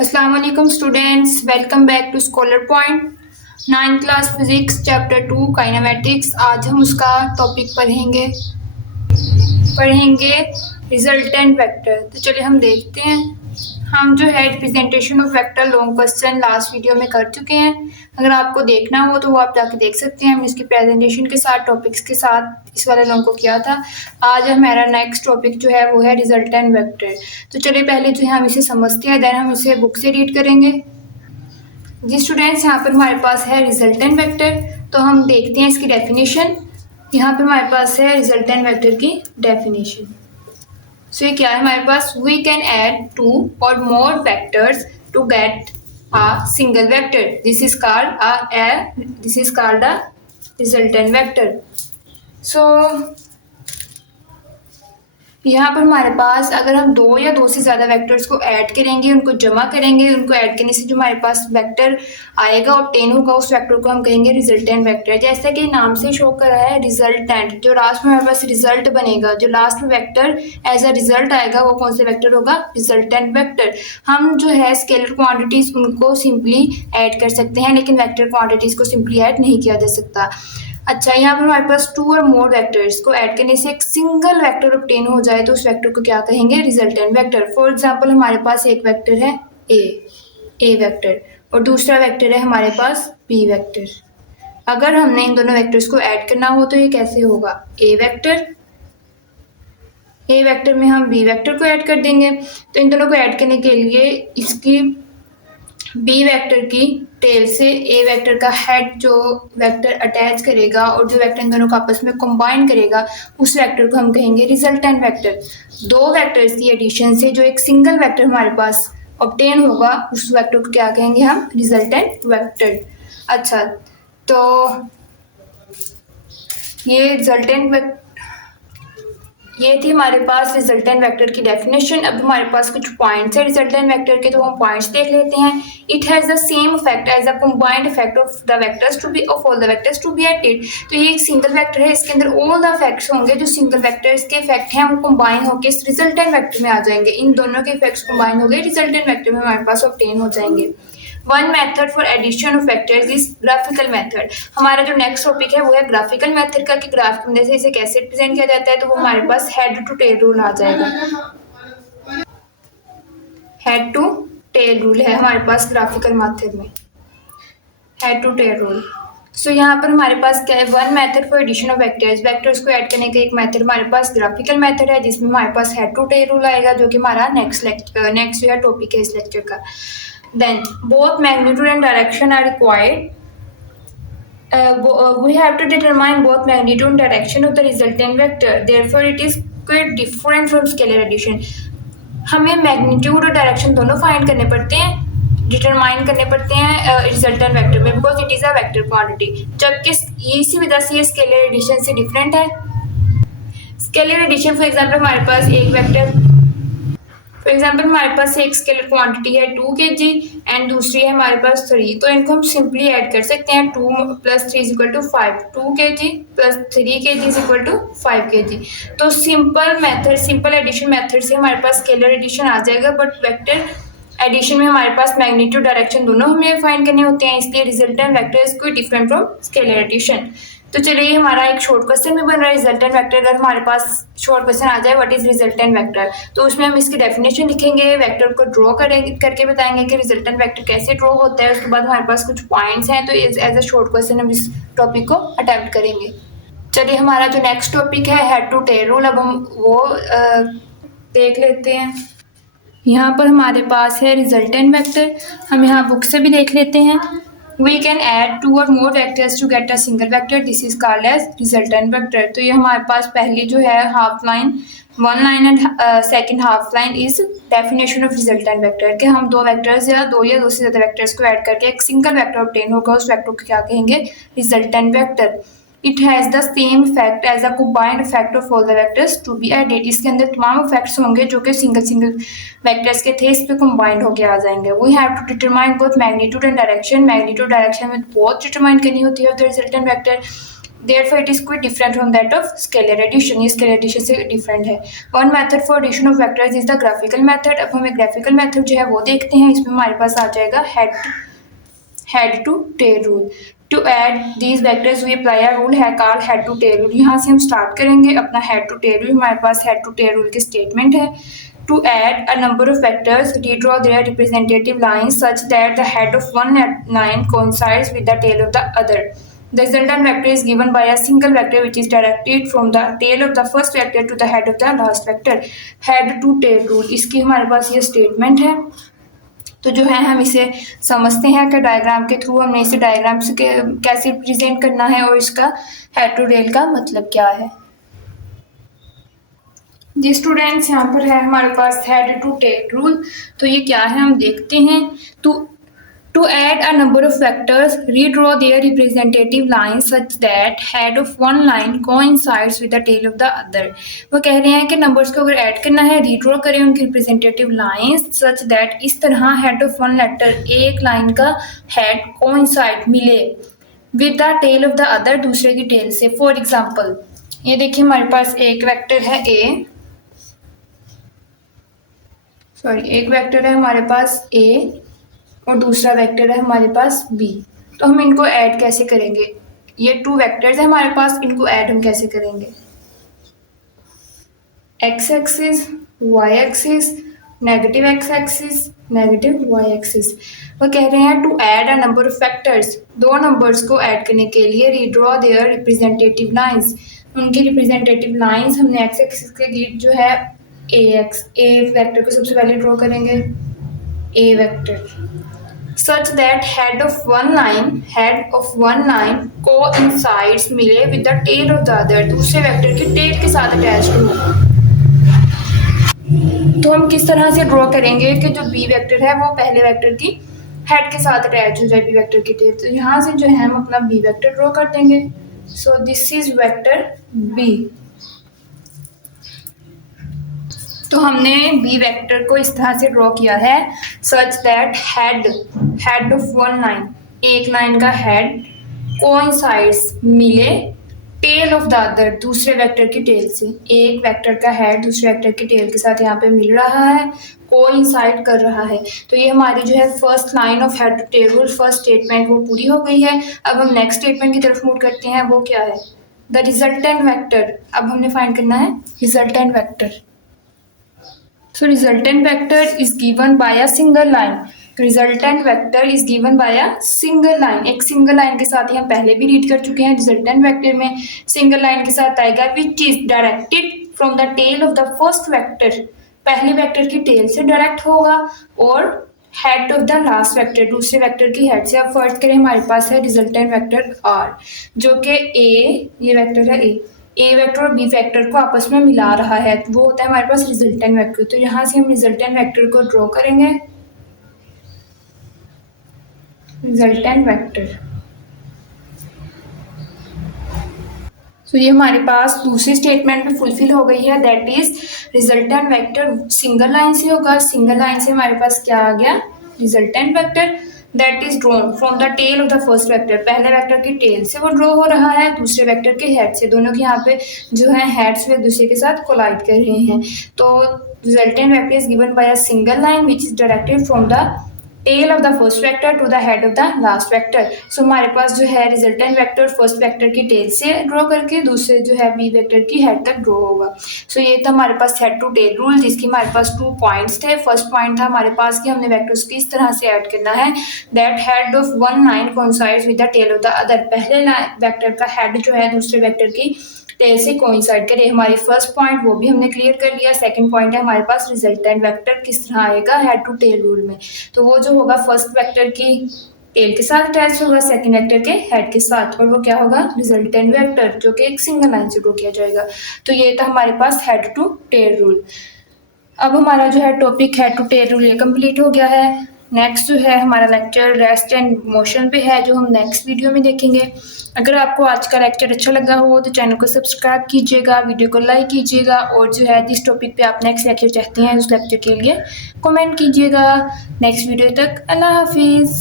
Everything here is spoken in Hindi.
अस्सलाम वालेकुम students, welcome back to scholar point. 9th class physics chapter 2 kinematics. आज हम उसका टॉपिक पढ़ेंगे रिजल्टेंट वेक्टर। तो चलिए हम देखते हैं। हम जो है representation of vector long question last video में कर चुके हैं। अगर आपको देखना हो तो वो आप जाके देख सकते हैं। हम इसकी प्रेजेंटेशन के साथ टॉपिक्स के साथ इस वाले लॉन्ग को किया था। आज हमारा नेक्स्ट टॉपिक जो है वो है रिजल्टेंट वेक्टर। तो चलिए पहले जो है हम इसे समझते हैं, देन हम इसे बुक से रीड करेंगे। जी स्टूडेंट्स, यहाँ पर हमारे पास है रिजल्टेंट वेक्टर। तो हम देखते हैं इसकी डेफिनेशन। यहाँ पर हमारे पास है रिजल्टेंट वेक्टर की डेफिनेशन। सो ये क्या है हमारे पास? We can add 2 or more vectors to get a single vector. This is called a resultant vector. So यहाँ पर हमारे पास अगर हम 2 या 2 से ज़्यादा वेक्टर्स को ऐड करेंगे, उनको जमा करेंगे, उनको ऐड करने से जो हमारे पास वेक्टर आएगा, ऑब्टेन होगा, उस वेक्टर को हम कहेंगे रिजल्टेंट वेक्टर। जैसा कि नाम से शो कर रहा है रिजल्टेंट, जो लास्ट में हमारे पास रिजल्ट बनेगा, जो लास्ट में वेक्टर एज अ रिजल्ट आएगा वो कौन सा वेक्टर होगा? Resultant vector. हम जो है स्केलर क्वान्टिटीज़ उनको सिंपली ऐड कर सकते हैं, लेकिन वेक्टर क्वान्टिटीज़ को सिंपली ऐड नहीं किया जा सकता। अच्छा, यहाँ पर हमारे पास 2 और मोर वेक्टर्स को ऐड करने से एक सिंगल वेक्टर ऑब्टेन हो जाए तो उस वेक्टर को क्या कहेंगे? Resultant vector. फॉर एग्जांपल हमारे पास एक वेक्टर है ए वेक्टर और दूसरा वेक्टर है हमारे पास बी वेक्टर। अगर हमने इन दोनों वेक्टर्स को ऐड करना हो तो ये कैसे होगा? ए वेक्टर में हम बी वेक्टर को ऐड कर देंगे। तो इन दोनों को ऐड करने के लिए इसकी बी वेक्टर की टेल से ए वेक्टर का हेड जो वेक्टर अटैच करेगा और जो वेक्टर इन दोनों को आपस में कंबाइन करेगा उस वेक्टर को हम कहेंगे रिजल्टेंट वेक्टर। 2 वेक्टर्स की एडिशन से जो एक सिंगल वेक्टर हमारे पास ऑब्टेन होगा उस वेक्टर को क्या कहेंगे हम? Resultant vector. अच्छा, तो ये थी हमारे पास रिजल्टेंट वेक्टर की डेफिनेशन। अब हमारे पास कुछ पॉइंट्स है रिजल्टेंट वेक्टर के, तो हम पॉइंट्स देख लेते हैं। It has the same effect as a combined effect of the vectors to be of all the vectors to be added. तो ये एक सिंगल वेक्टर है, इसके अंदर ऑल द इफेक्ट्स होंगे जो सिंगल वेक्टर्स के इफेक्ट हैं वो कंबाइन होकर इस रिजल्टेंट वेक्टर में आ जाएंगे। इन दोनों के इफेक्ट्स कंबाइन हो गए रिजल्टेंट वेक्टर में हमारे पास ऑब्टेन हो जाएंगे। One method for addition of vectors is graphical method. हमारा जो नेक्स्ट टॉपिक है वो है ग्राफिकल मेथड का, कि ग्राफ की मदद से इसे कैसे रिप्रेजेंट किया जाता है। तो वो हमारे पास हेड टू टेल रूल आ जाएगा। हेड टू टेल रूल है हमारे पास ग्राफिकल मेथड में, head to tail rule. So यहाँ पर हमारे पास क्या है? One method for addition of vectors को ऐड करने का एक मेथड हमारे पास ग्राफिकल मेथड है, जिसमें हमारे पास हेड टू टेल रूल आएगा, जो कि हमारा नेक्स्ट जो है टॉपिक है इस लेक्चर का। Then both magnitude and direction are required. We have to determine both magnitude and direction of the resultant vector. Therefore, it is quite different from scalar addition. हमें मैग्नीट्यूड और डायरेक्शन दोनों फाइंड करने पड़ते हैं, डिटरमाइन करने पड़ते हैं रिजल्टेंट वेक्टर में, because it is a vector quantity. जबकि इसी वजह से ये स्केलर एडिशन से डिफरेंट है। स्केलर एडिशन फॉर एग्जांपल हमारे पास हमारे पास एक स्केलर क्वांटिटी है 2 kg एंड दूसरी है हमारे पास 3, तो इनको हम सिंपली ऐड कर सकते हैं। 2 + 3 = 5, 2 kg + 3 kg = 5 kg। तो सिंपल एडिशन मेथड से हमारे पास स्केलर एडिशन आ जाएगा, बट वेक्टर एडिशन में हमारे पास मैग्नीट्यूड डायरेक्शन दोनों हमें फाइंड करने होते हैं, इसलिए resultant vector is quite different from scalar addition. तो चलिए हमारा एक शॉर्ट क्वेश्चन भी बन रहा है रिजल्टेंट वेक्टर। अगर हमारे पास शॉर्ट क्वेश्चन आ जाए व्हाट इज रिजल्टेंट वेक्टर, तो उसमें हम इसकी डेफिनेशन लिखेंगे, वेक्टर को ड्रॉ करके बताएंगे कि रिजल्टेंट वेक्टर कैसे ड्रॉ होता है। उसके बाद हमारे पास कुछ पॉइंट्स हैं, तो एज अ शॉर्ट क्वेश्चन हम इस टॉपिक को अटेम्प्ट करेंगे। चलिए हमारा जो नेक्स्ट टॉपिक है हेड टू टेल रूल, अब हम वो देख लेते हैं। यहाँ पर हमारे पास है रिजल्टेंट वेक्टर, हम यहाँ बुक से भी देख लेते हैं। We can add 2 or more vectors to get a single vector. This is called as resultant vector. तो ये हमारे पास पहली जो है half line, 1 line and second half line is definition of resultant vector, कि हम 2 वेक्टर्स या 2 से ज़्यादा वेक्टर्स को ऐड करके एक सिंगल वेक्टर ऑब्टेन होगा, उस वेक्टर को क्या कहेंगे? Resultant vector. It has the same effect as a combined effect of all the vectors to be added. इसके अंदर तमाम इफेक्ट्स होंगे जो कि सिंगल वेक्टर्स के थे, इस पे कंबाइंड होकर आ जाएंगे। We have to determine both magnitude and direction. Magnitude direction में बहुत डिटरमाइन करनी होती है the resultant vector. Therefore, it is quite different from that of scalar addition. ये scalar addition से different है. One method for addition of vectors is the graphical method. अब हमें graphical method जो है वो देखते हैं. इसमें हमारे पास आ जाएगा head to tail rule. To add these vectors we apply a rule है called head to tail rule. यहाँ से हम start करेंगे अपना head to tail rule. हमारे पास head to tail rule की statement है. To add a number of vectors, redraw their representative lines such that the head of one line coincides with the tail of the other. The resultant vector is given by a single vector which is directed from the tail of the first vector to the head of the last vector. Head to tail rule. इसकी हमारे पास ये statement है. तो जो है हम इसे समझते हैं कि डायग्राम के थ्रू हमने इसे डायग्राम से कैसे रिप्रेजेंट करना है और इसका हेड टू टेल का मतलब क्या है. जी स्टूडेंट्स, यहाँ पर है हमारे पास हेड टू टेल रूल. तो ये क्या है हम देखते हैं. To add a number of vectors, redraw their representative lines such that head of one line coincides with the tail of the other. वो कह रहे हैं कि नंबर्स को अगर ऐड करना है, रीड्रॉ करें उनकी रिप्रेजेंटेटिव लाइंस सच दैट इस तरह हेड ऑफ वन लेटर, एक लाइन का हेड कोइंसाइड मिले with the tail of the other, दूसरे की टेल से. फॉर एग्जाम्पल ये देखिए हमारे पास एक वेक्टर है एक वेक्टर है हमारे पास A और दूसरा वेक्टर है हमारे पास B. तो हम इनको ऐड कैसे करेंगे. ये टू वेक्टर्स है हमारे पास, इनको ऐड हम कैसे करेंगे. x axis, y axis, negative x axis, negative y axis. वो कह रहे हैं to add a number of vectors, दो नंबर्स को ऐड करने के लिए रीड्रॉ देयर रिप्रेजेंटेटिव लाइंस, उनकी रिप्रेजेंटेटिव लाइंस हमने x एक्सिस के गिर्द जो है a वेक्टर को सबसे पहले ड्रॉ करेंगे, a vector, such that head of one line coincides मिले with the tail of the other, दूसरे वेक्टर के टेल के साथ अटैच्ड हो. तो हम किस तरह से ड्रॉ करेंगे कि जो बी वेक्टर है वो पहले वेक्टर की हेड के साथ अटैच हो जाए बी वेक्टर की टेल. तो यहाँ से जो है हम अपना बी वेक्टर ड्रॉ कर देंगे. So this is vector B. तो हमने बी वेक्टर को इस तरह से ड्रॉ किया है such that head of one line, एक लाइन का हेड कोइंसाइड्स मिले टेल ऑफ द अदर, दूसरे वेक्टर की टेल से. एक वेक्टर का हेड दूसरे वेक्टर की टेल के साथ यहाँ पे मिल रहा है, कोइंसाइड कर रहा है. तो ये हमारी जो है first line of head to tail rule, first statement वो पूरी हो गई है. अब हम नेक्स्ट स्टेटमेंट की तरफ मूव करते हैं. वो क्या है, द रिजल्टेंट वेक्टर. अब हमने फाइंड करना है resultant vector. So resultant vector is given by a single line. Resultant vector is given by a single line. एक सिंगल लाइन के साथ ही हम पहले भी रीड कर चुके हैं. रिजल्टेंट वेक्टर में सिंगल लाइन के साथ आएगा which is directed from the tail of the first vector. पहले वेक्टर की टेल से डायरेक्ट होगा और head of the last vector, दूसरे वेक्टर की हेड से. अब फर्स्ट करें हमारे पास है रिजल्टेंट वेक्टर R, जो कि ये वेक्टर है ए वेक्टर और बी वेक्टर को आपस में मिला रहा है. वो होता है हमारे पास रिजल्टेंट वेक्टर. तो यहाँ से हम रिजल्टेंट वेक्टर को ड्रॉ करेंगे. Resultant vector. तो ये हमारे पास दूसरी स्टेटमेंट में फुलफिल हो गई है. That is resultant vector single line से होगा. सिंगल लाइन से हमारे पास क्या आ गया, resultant vector that is drawn from the tail of the first vector. पहले वेक्टर की टेल से वो ड्रॉ हो रहा है, दूसरे वेक्टर के हेड से. दोनों के यहाँ पे जो है हेड्स एक दूसरे के साथ कोलाइड कर रहे हैं. तो resultant vector is given by a single line which is directed from the tail of the first vector to the head of the last vector. So हमारे पास जो है रिजल्टेंट वेक्टर फर्स्ट वेक्टर की टेल से ड्रॉ करके दूसरे जो है बी वेक्टर की हेड तक ड्रॉ होगा. सो ये था हमारे पास हेड टू टेल रूल, जिसकी हमारे पास 2 पॉइंट्स थे. फर्स्ट पॉइंट था हमारे पास कि हमने वेक्टर्स को इस तरह से ऐड करना है that head of one line coincides with the tail of the other. पहले वेक्टर का हेड जो है दूसरे वेक्टर की टेल से कोइंसाइड करे. हमारी फर्स्ट पॉइंट वो भी हमने क्लियर कर लिया. सेकंड पॉइंट है हमारे पास रिजल्टेंट वेक्टर किस तरह आएगा हेड टू टेल रूल में. तो वो जो होगा फर्स्ट वेक्टर की टेल के साथ अटैच होगा, सेकंड वेक्टर के हेड के साथ, और वो क्या होगा रिजल्टेंट वेक्टर, जो कि एक सिंगल लाइन से ड्रॉ किया जाएगा. तो ये था हमारे पास हेड टू टेल रूल. अब हमारा जो है topic head to tail rule ये कंप्लीट हो गया है. नेक्स्ट जो है हमारा लेक्चर रेस्ट एंड मोशन पे है, जो हम नेक्स्ट वीडियो में देखेंगे. अगर आपको आज का लेक्चर अच्छा लगा हो तो चैनल को सब्सक्राइब कीजिएगा, वीडियो को लाइक कीजिएगा, और जो है जिस टॉपिक पे आप नेक्स्ट लेक्चर चाहते हैं उस लेक्चर के लिए कमेंट कीजिएगा. नेक्स्ट वीडियो तक अल्लाह हाफिज़.